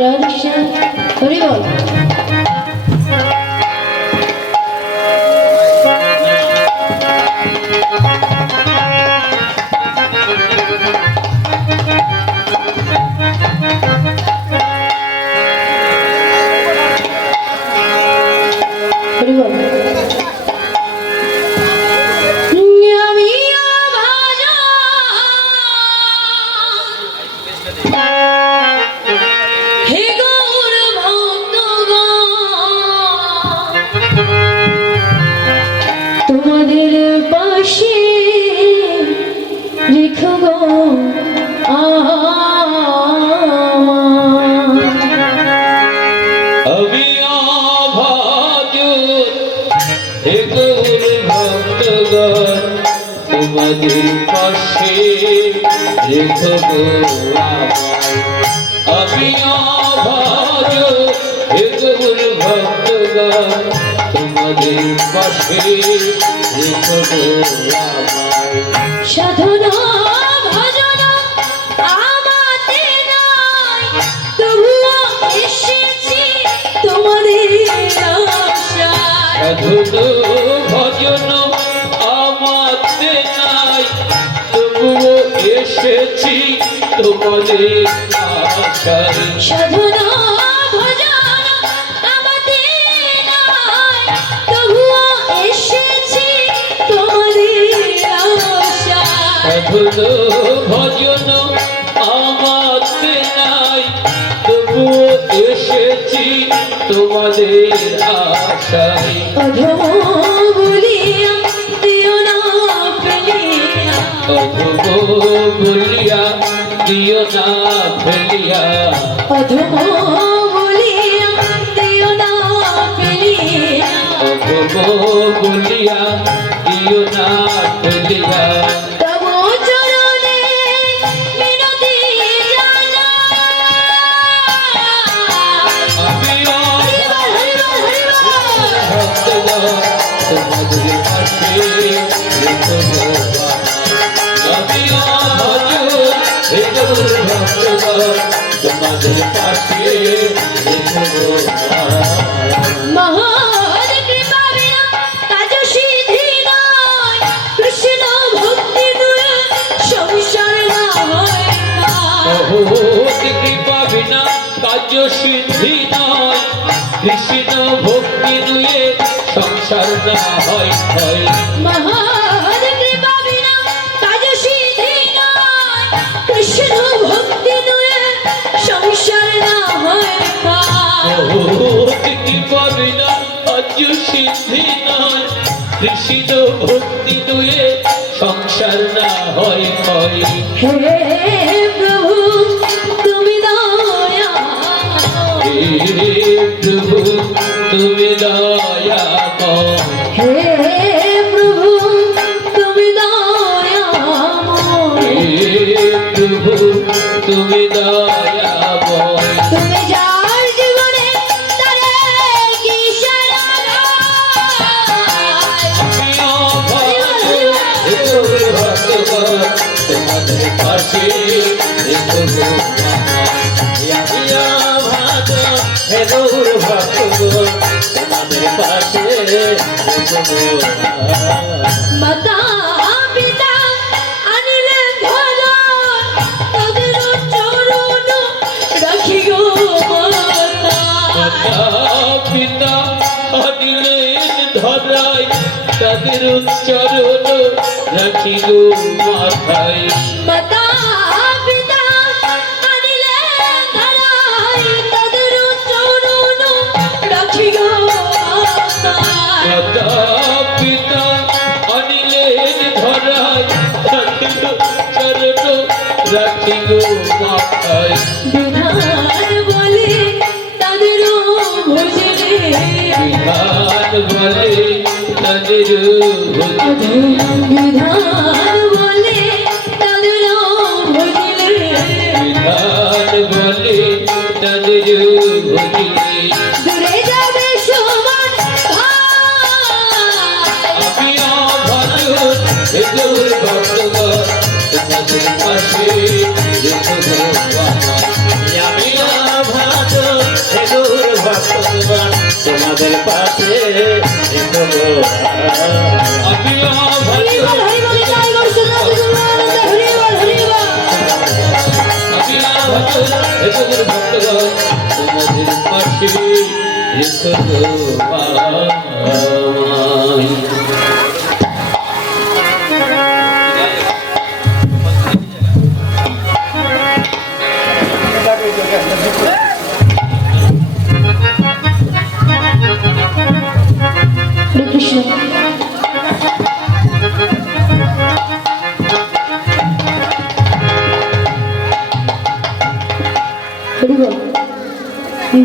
রাধা হরি বল। তোমাদের পাশে রেখো আমি অভাজ হে গৌর ভক্তগণ তোমাদের পাশে রেখো সাধনা ভজনা আমাতে নাই, তবুও এসেছি তোমাদের আশায়। সাধনা ভজনা আমাতে নাই, তবুও এসেছি তোমাদের আশায়। সাধনা ভজনা আমাতে নাই, তবুও এসেছি তোমাদের আশায়। সাধনা ভজনা আমাতে নাই, তবুও এসেছি তোমাদের আশায়। অধম বলিয়া দিও না ফেলিয়া, অধম বলিয়া দিও না ফেলিয়া, অধম বলিয়া দিও না ফেলিয়া, অধম বলিয়া দিও না ফেলিয়া। তব চরণে মিনতি আমি তোমাদের পাশে রেখো আমি তোমাদের পাশে রেখো। মহান কৃপা বিনা কাজ সিদ্ধি নয়, কৃষ্ণ ভক্তি দূরে সংসার না হয়। কৃপা বিনা কার্য সিদ্ধি নয়, কৃষ্ণ ভক্তি দুয়ে সংসার না হয়। মহান কৃপা বিনা কাজ সিদ্ধি নয়, কৃষ্ণ ভক্তি দূরে সংসার না হয়। কৃপা বিনা কার্য সিদ্ধি নয়, কৃষ্ণ ভক্তি দুয়ে সংসার না হয়। হে প্রভু তুমি দয়া, হে প্রভু তুমি দয়াময়, হে প্রভু তুমি দয়াময়, হে প্রভু তুমি দয়াময়। তুমি যার জীবনে তারে কি সারায়। আমি অভাগ হে গৌর ভক্তগণ তোমাদের পাশে রেখো আমি অভাগ হে গৌর ভক্তগণ তোমাদের পাশে রেখো। মাতা পিতা আনিলে ধন, তাদের চরণ রাখি গো মাতা। মাতা পিতা আনিলেন ধরায়, তাদের চরণ রাখি গো মাথায়। মাতা পিতা আনিলে ধরায়, তাদের চরণ রাখি গো মাতা। মাতা পিতা আনিলেন ধরায়, তাদের চরণ রাখি গো মাথায়। বিধান বলে তাদের ভজলে, বিধান বলে তাদের ভজলে, বিধান বলে তাদের ভজলে, বিধান বলে তাদের ভজলে। দূরে যাবে সমান আমি অভাগ হে গৌর ভক্তগণ তোমাদের পাশে রেখো। আমি অভাগ আমাদের পাশে এসো গো। আমিও হরি বল হরি বল জয় গৌর সদাশিব গুরুমানন্দ হরি বল হরি বল ভক্তগণ তোমাদের পাশে এসো গো আমায়। হরে কৃষ্ণ হরি বল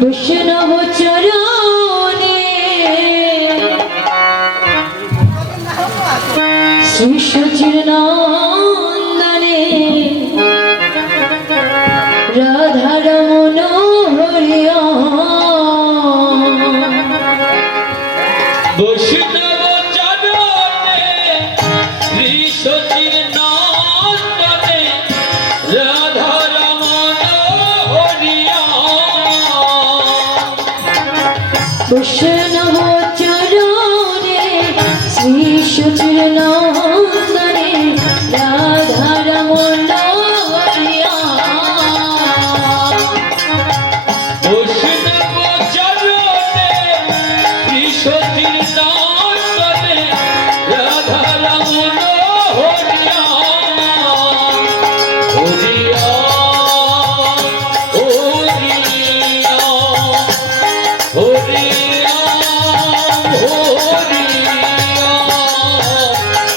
বৈষ্ণব চরণে শ্রী সচির নন্দনে রাধা রমন হরিয়া বৈষ্ণব চরণে শ্রী সচির নন্দনে রাধা রমণ হরিয়া। বৈষ্ণব চরণে শ্রী সচির নন্দনে রাধা রমন হরিয়া বৈষ্ণব চরণে শ্রী সচির নন্দনে রাধা রমণ হরিয়া। হরিয়া হরিয়া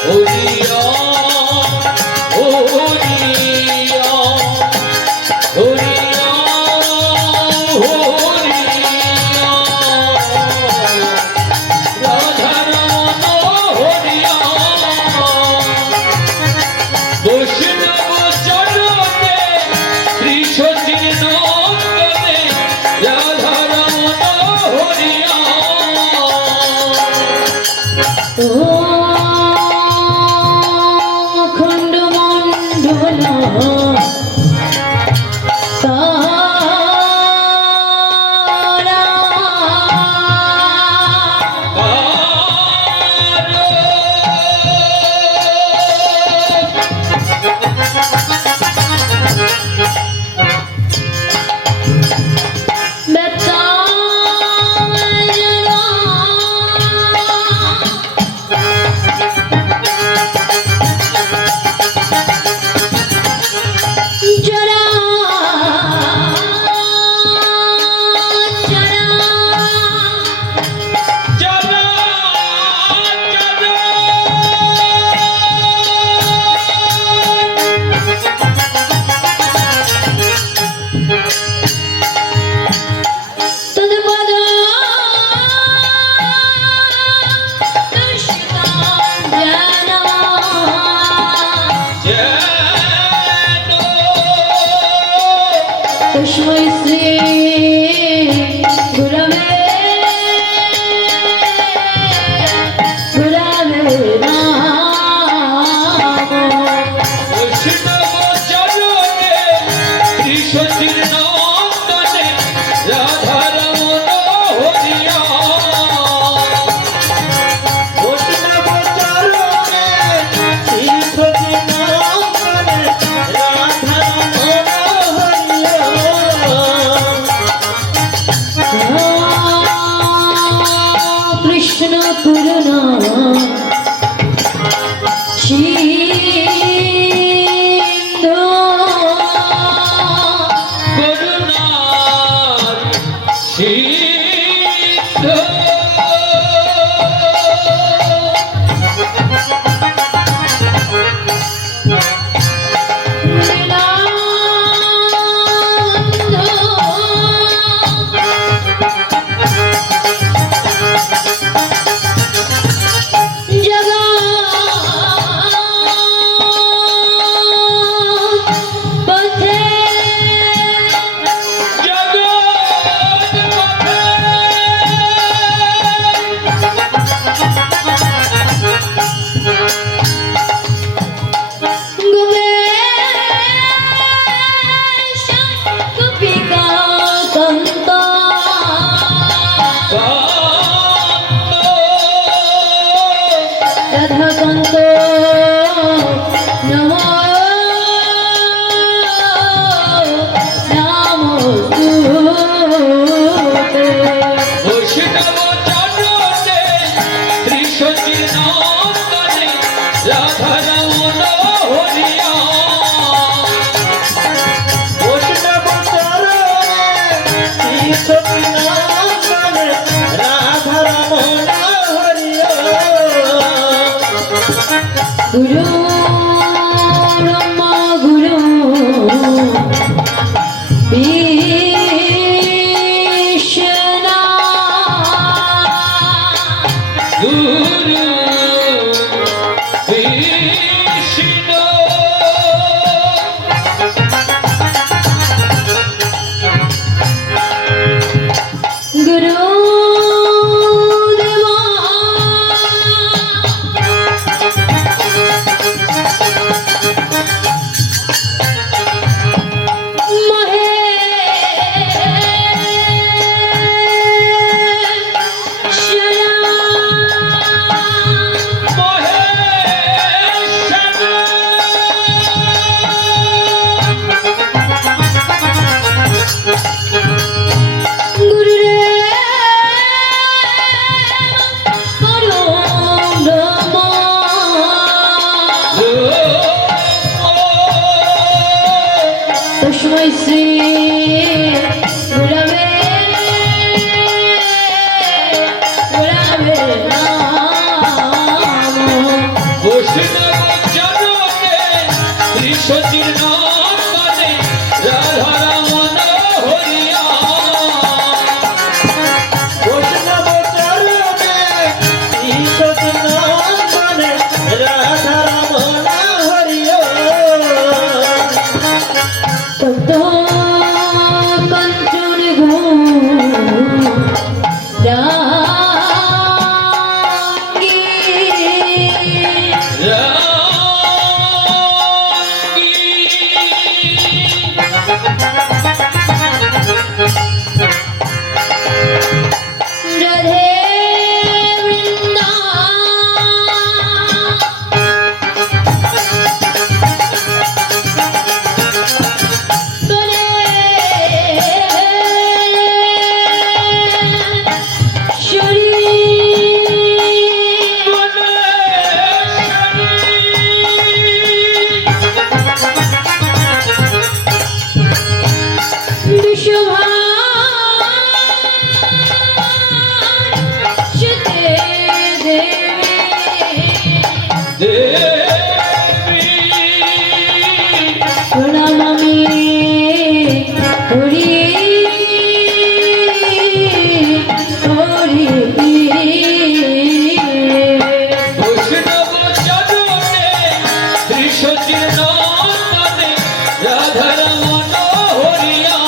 হরিয়া হরিয়া হরিয়া হরিয়া বৈষ্ণব চরণে শ্রী সচির নন্দনে রাধা রমণ হরিয়া। ও খণ্ড মণ্ডল তারা বেতারা রাধাকান্ত নমো নমস্তুতে। বৈষ্ণব চরণে ত্রিশূল নন্দনে রাধা রমণ হরিয়া বৈষ্ণব চরণে শ্রীসতীনাথনে রাধা রমণ হরিয়। গুরু ব্রহ্মা গুরু বিষ্ণু গুরু বিষ্ণু গুরু দেবা তস্मै শ্রী গুরবে গুরবে নমঃ। বৈষ্ণব চরণে ত্রিশূল নন্দনে রাধা রমণ হরিয়া বৈষ্ণব চরণে শ্রীসতীনাথনে রাধা রমণ হরিয়। তপ্ত কাঞ্চন রাঙ্গী রাধে বৃন্দা প্রণামামি হরি হরি বৈষ্ণব চরণে ত্রিশূল নন্দনে রাধা রমণ হরিয়া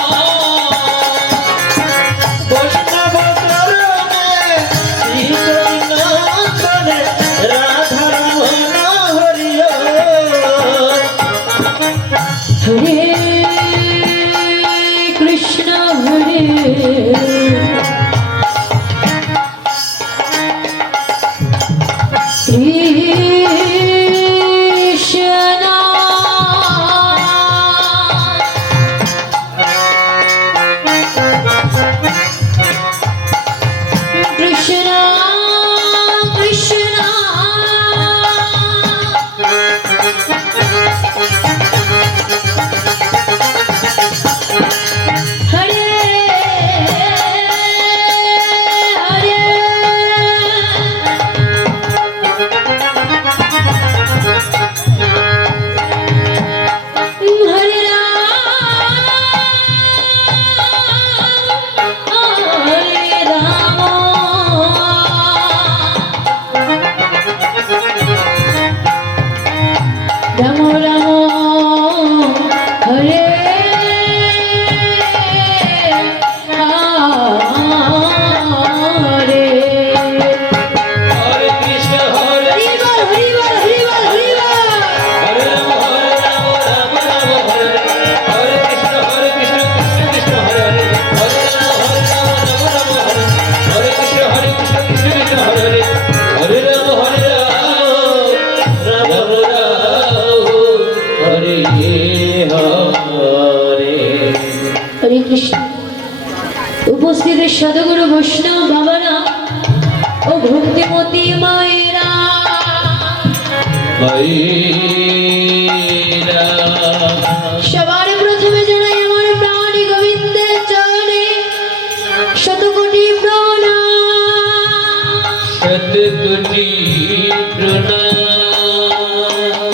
বৈষ্ণব চরণে শ্রীসতীনাথনে রাধা রমণ হরিয়। হরে কৃষ্ণ হরে কৃষ্ণ কৃষ্ণ কৃষ্ণ হরে হরে মায়েরা সবার প্রথমে জানাই আমার প্রাণ গোবিন্দের চরণে শতকোটি প্রণাম। শতকোটি প্রণাম।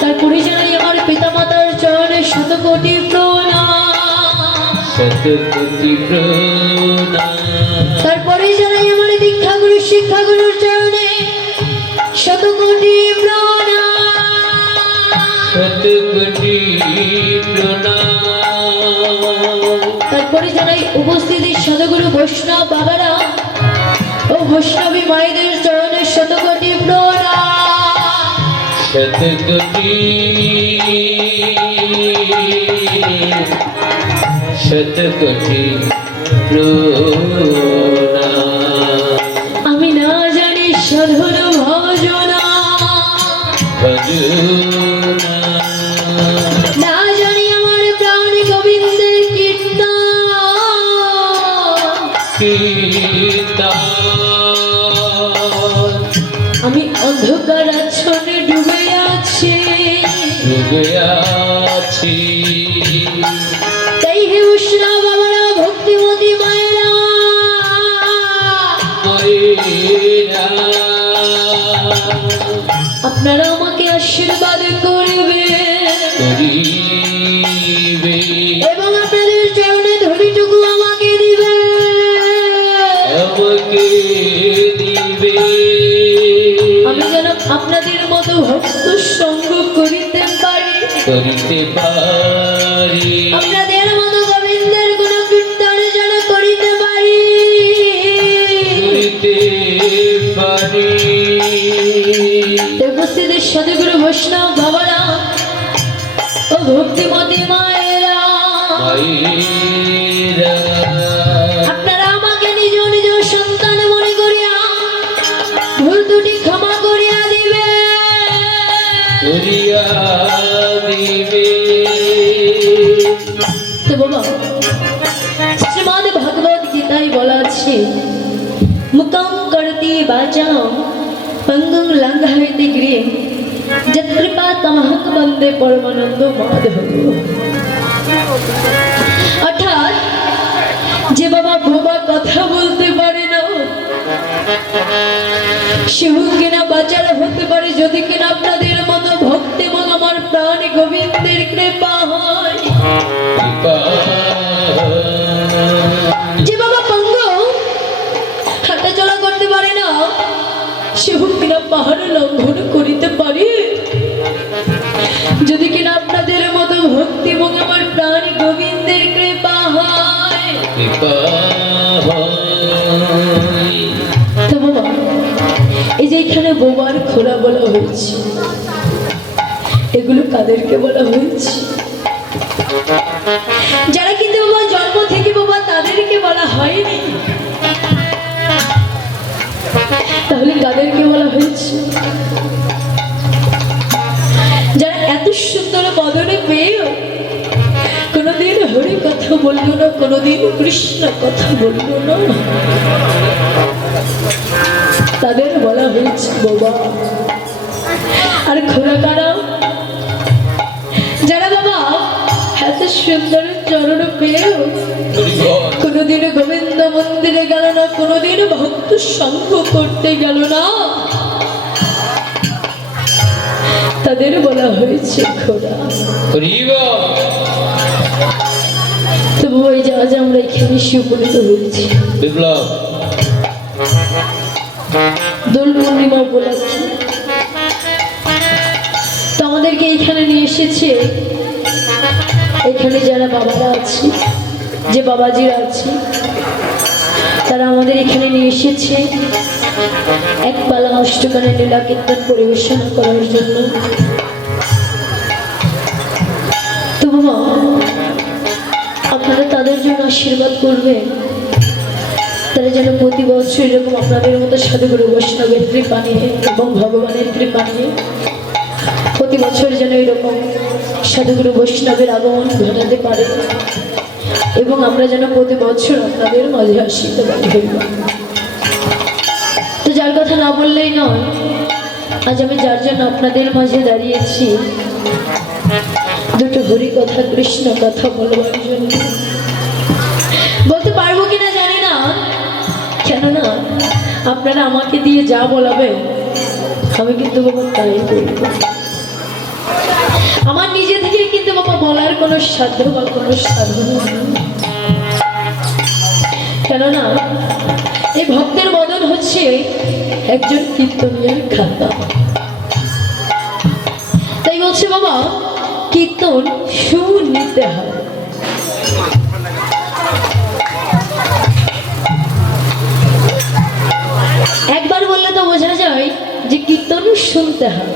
তারপরে জানাই আমার পিতা মাতার চরণে শতকোটি প্রণাম। শতকোটি প্রণাম। তারপরে জানাই আমার দীক্ষাগুরু শিক্ষাগুরুর চরণে শতকোটি প্রণাম। শতকোটি প্রণাম। তারপরে জানাই উপস্থিতি সদগুরু বৈষ্ণব বাবারা ও বৈষ্ণবী মায়েদের চরণে শতকোটি প্রণাম। শতকোটি শতকোটি প্রণাম। আমি না জানি সাধন ভজনা, ভজনা না জানি আমার প্রাণ গোবিন্দের কীর্তন। কীর্তন। আমি অন্ধকার আচ্ছন্নে ডুবে আছি, ডুবে আছি। তাই হে উষ্ণা বাবারা ভক্তিমতী মায়েরা মায়েরা আপনারা আমাকে আশীর্বাদ করবে করিবে। এবং আপনাদের চরণে ধরিটুকু আমাকে দিবে। আমাকে দিবে। আমি যেন আপনাদের মতো ভক্ত সঙ্গ করিতে পারি, করিতে পারি। আপনাদের মতো গোবিন্দের গুণ কীর্তন যেন করিতে পারি। করিতে পারি। উপস্থিত সদগুরু বৈষ্ণব বাবারা ও ভক্তিমতী মায়েরা, মায়েরা আপনারা আমাকে নিজ নিজ সন্তান মনে করিয়া ভুল ত্রুটি ক্ষমা করিয়া দিবে। করিয়া দিবে। তো বাবা, শ্রীমদ্ ভগবদ গীতায় বলা আছে, মুখং করতি বাচাম পঙ্গুং লঙ্ঘয়তি গিরিম যৎকৃপা তমহং বন্দে পরমানন্দ মাধব। অর্থাৎ যে বাবা বোবা কথা বলতে পারে না, সেও কিনা বাচার হতে পারে যদি কিনা আপনাদের মতো ভক্তি এবং আমার প্রাণ গোবিন্দের কৃপা হয়। কৃপা। যে বাবা পঙ্গ হাঁটা চলা করতে পারে না, সেও কিনা পাহাড় লঙ্ঘন করিতে পারে যদি কিনা আপনাদের মতো ভক্তি এবং আমার প্রাণ গোবিন্দের কৃপা হয়। কৃপা হয়। তো বাবা, এই যে এখানে বোবার খোলা বলা হয়েছে, এগুলো কাদেরকে বলা হয়েছে? যারা কিন্তু বাবা জন্ম থেকে বাবা তাদেরকে বলা হয়নি, তাহলে কাদেরকে বলা হয়েছে? যারা এত সুন্দর বদনে পেয়েও কোনোদিন হরি কথা বললো না, কোনোদিন কৃষ্ণ কথা বললো না, তাদের বলা হয়েছে বাবা। আর খোলা কারা? যারা বাবা এত সুন্দর চরণ পেয়েও কোনোদিন গোবিন্দ মন্দিরে গেল না, কোনোদিন ভক্ত সঙ্গ করতে গেল না, তাদের বলা হয়েছে খোলা। করিবা। তবু ওই যে আজ আমরা এখানে সুপরিত হয়েছি, বিপ্লব। দোল পূর্ণিমা উপলক্ষে তো আমাদেরকে এইখানে নিয়ে এসেছে। এখানে যারা বাবারা আছে, যে বাবাজিরা আছে, তারা আমাদের এখানে নিয়ে এসেছে এক পালা অষ্টকানের লীলা কীর্তন পরিবেশনা করার জন্য। তো বাবা, আপনারা তাদের জন্য আশীর্বাদ করবেন, তারা যেন প্রতি বছর এরকম আপনাদের মতো সাধুগুরু বৈষ্ণবের কৃপা নিয়ে এবং ভগবানের কৃপা নিয়ে প্রতি বছর যেন এরকম সাধুগুরু বৈষ্ণবের আগমন ঘটাতে পারে এবং আমরা যেন প্রতি বছর আপনাদের মাঝে আশীর্বাদ হইব। তো যার কথা না বললেই নয়, আজ আমি যার জন্য আপনাদের মাঝে দাঁড়িয়েছি দুটো হরি কথা কৃষ্ণ কথা বলবার জন্য। বলতে পারবো কিনা জানি না, কেননা আপনারা আমাকে দিয়ে যা বলাবেন আমি কিন্তু বাবা তাই বলবো। আমার নিজে থেকে কিন্তু বাবা বলার কোনো সাধ্য বা কোনো সাধনা নেই। কেননা এই ভক্তের বদন হচ্ছে একজন কীর্তনিয়ার খাতা। তাই বলছে বাবা কীর্তন শুনতে হয়। একবার বললে তো বোঝা যায় যে কীর্তন শুনতে হয়,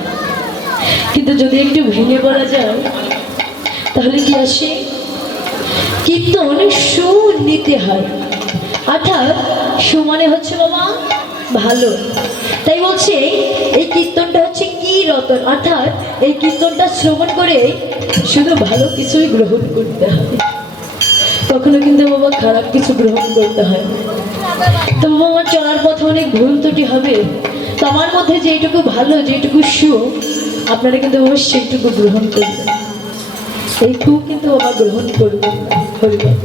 কিন্তু যদি একটু ভেঙে বলা যায় তাহলে কি আসে? কীর্তন শুনতে হয়, অর্থাৎ সুমানে হচ্ছে বাবা ভালো। তাই বলছে এই কীর্তনটা হচ্ছে কি রতন, অর্থাৎ এই কীর্তনটা শ্রবণ করে শুধু ভালো কিছুই গ্রহণ করতে হবে, কখনো কিন্তু বাবা খারাপ কিছু গ্রহণ করতে হয়। তো বাবা আমার চলার পথে অনেক ভুল ত্রুটি হবে, তো আমার মধ্যে যেটুকু ভালো যেটুকু সুখ আপনারা কিন্তু বাবা সেইটুকু গ্রহণ করবেন, এইটুকু কিন্তু বাবা গ্রহণ করবেন।